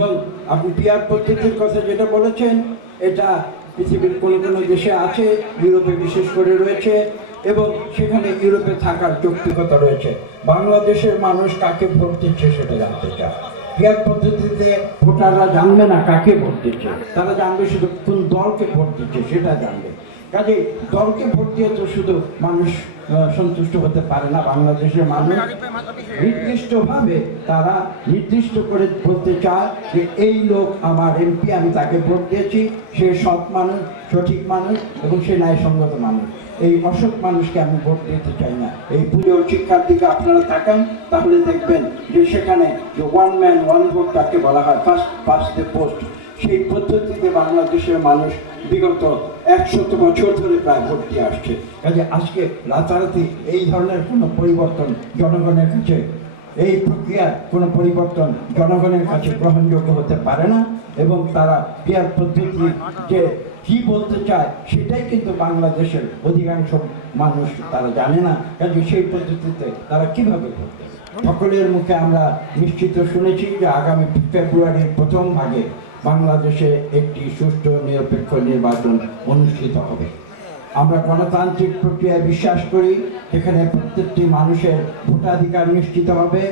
এবং আপনি পিয়ার পদ্ধতির কথা যেটা বলেছেন, এটা পৃথিবীর কোনো কোনো দেশে আছে, ইউরোপে বিশেষ করে রয়েছে, এবং সেখানে ইউরোপে থাকার যৌক্তিকতা রয়েছে। বাংলাদেশের মানুষ কাকে ভোট দিচ্ছে সেটা জানতে চায়। পিয়ার পদ্ধতিতে ভোটাররা জানবে না কাকে ভোট দিচ্ছে। তারা জানবে শুধু কোন দলকে ভোট দিচ্ছে সেটা জানবে। কাজে দলকে ভোট দিয়ে তো শুধু মানুষ সন্তুষ্ট হতে পারে না বাংলাদেশের মানুষ। নির্দিষ্টভাবে তারা নির্দিষ্ট করে বলতে চায় যে এই লোক আমার এমপি, আমি তাকে ভোট দিয়েছি, সে সৎ মানুষ, সঠিক মানুষ এবং সে ন্যায়সঙ্গত মানুষ। এই অসৎ মানুষকে আমি ভোট দিতে চাই না। এই পুজোর শিক্ষার দিকে আপনারা তাকান, তাহলে দেখবেন যে সেখানে যে ওয়ান ম্যান ওয়ান ভোট তাকে বলা হয়। ফার্স্ট ফার্স্ট দ্য পোস্ট সেই পদ্ধতিতে বাংলাদেশের মানুষ বিগত একশত বছর ধরে প্রায় দিয়ে আসছে। কাজে আজকে রাতারাতি এই ধরনের কোনো পরিবর্তন জনগণের কাছে, এই প্রক্রিয়ার কোনো পরিবর্তন জনগণের কাছে গ্রহণযোগ্য হতে পারে না এবং তারা পিয়ার পদ্ধতি যে কি বলতে চায় সেটাই কিন্তু বাংলাদেশের অধিকাংশ মানুষ তারা জানে না। কাজে সেই পদ্ধতিতে তারা কীভাবে করবে সকলের মুখে আমরা নিশ্চিত শুনেছি যে আগামী ফেব্রুয়ারির প্রথম ভাগে বাংলাদেশে একটি সুষ্ঠু নিরপেক্ষ নির্বাচন অনুষ্ঠিত হবে। আমরা গণতান্ত্রিক প্রক্রিয়ায় বিশ্বাস করি এখানে প্রত্যেকটি মানুষের ভোটাধিকার নিশ্চিত হবে।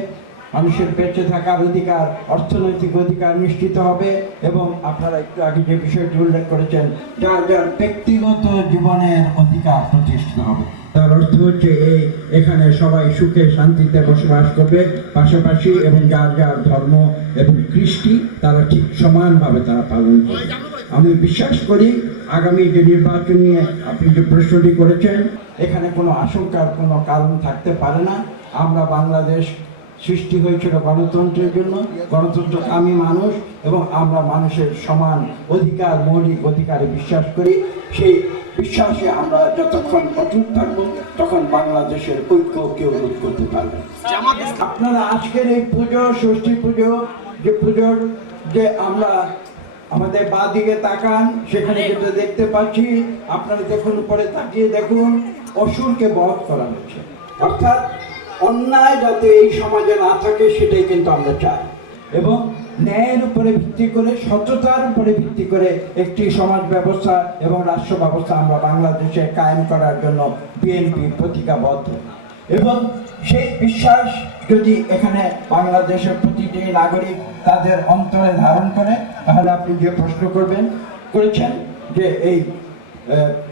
মানুষের বেঁচে থাকার অধিকার, অর্থনৈতিক অধিকার নিশ্চিত হবে এবং আপনারা একটু আগে যে বিষয়টি উল্লেখ করেছেন, যার যার ব্যক্তিগত জীবনের অধিকার প্রতিষ্ঠিত হবে। তার অর্থ হচ্ছে এই এখানে সবাই সুখে শান্তিতে বসবাস করবে, পাশাপাশি এবং যার যার ধর্ম এবং কৃষ্টি তারা ঠিক সমানভাবে তারা পালন করবে। আমি বিশ্বাস করি, আগামী যে নির্বাচন নিয়ে আপনি যে প্রশ্নটি করেছেন, এখানে কোনো আশঙ্কার কোনো কারণ থাকতে পারে না। আমরা বাংলাদেশ সৃষ্টি হয়েছিল গণতন্ত্রের জন্য। গণতন্ত্রকামী মানুষ এবং আমরা মানুষের সমান অধিকার মৌলিক অধিকারে বিশ্বাস করি। সেই বিশ্বাসে আমরা যতক্ষণ অটুট থাকব তখন বাংলাদেশের ঐক্য কেউ রোধ করতে পারবে আপনারা আজকের এই পুজো ষষ্ঠী পুজো যে পুজোর যে আমরা আমাদের বাঁ দিকে তাকান সেখানে যেটা দেখতে পাচ্ছি আপনারা দেখুন উপরে তাকিয়ে দেখুন অসুরকে বধ করা হচ্ছে অর্থাৎ অন্যায় যাতে এই সমাজে না থাকে, সেটাই কিন্তু আমরা চাই। এবং ন্যায়ের উপরে ভিত্তি করে, সততার উপরে ভিত্তি করে একটি সমাজ ব্যবস্থা এবং রাষ্ট্র ব্যবস্থা আমরা বাংলাদেশে কায়েম করার জন্য বিএনপি প্রতিজ্ঞাবদ্ধ। এবং সেই বিশ্বাস যদি এখানে বাংলাদেশের প্রতিটি নাগরিক তাদের অন্তরে ধারণ করে, তাহলে আপনি যে প্রশ্ন করবেন, করেছেন যে এই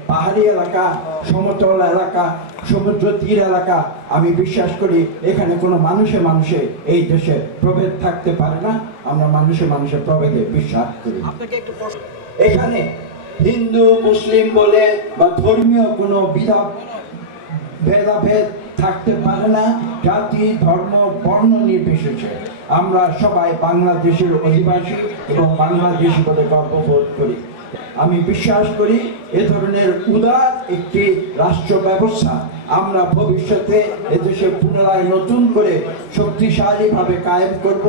পাহাড়ি এলাকা, সমতল এলাকা সমুদ্র তীর এলাকা আমি বিশ্বাস করি এখানে কোনো মানুষে মানুষে এই দেশে প্রভেদ থাকতে পারে না। আমরা মানুষে মানুষে প্রভেদে বিশ্বাস করি। এখানে হিন্দু মুসলিম বলে বা ধর্মীয় কোনো বিধা ভেদাভেদ থাকতে পারে না। জাতি ধর্ম বর্ণ নির্বিশেষে আমরা সবাই বাংলাদেশের অধিবাসী এবং বাংলাদেশি বলে গর্ববোধ করি। আমি বিশ্বাস করি এ ধরনের উদার একটি রাষ্ট্র ব্যবস্থা আমরা ভবিষ্যতে এদেশে পুনরায় নতুন করে শক্তিশালীভাবে কায়েম করব,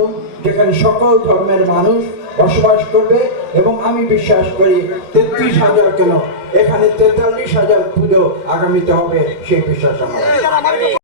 যেখানে সকল ধর্মের মানুষ বসবাস করবে এবং আমি বিশ্বাস করি তেত্রিশ হাজার কেন এখানে তেতাল্লিশ হাজার পুজো আগামীতে হবে, সেই বিশ্বাস আমার।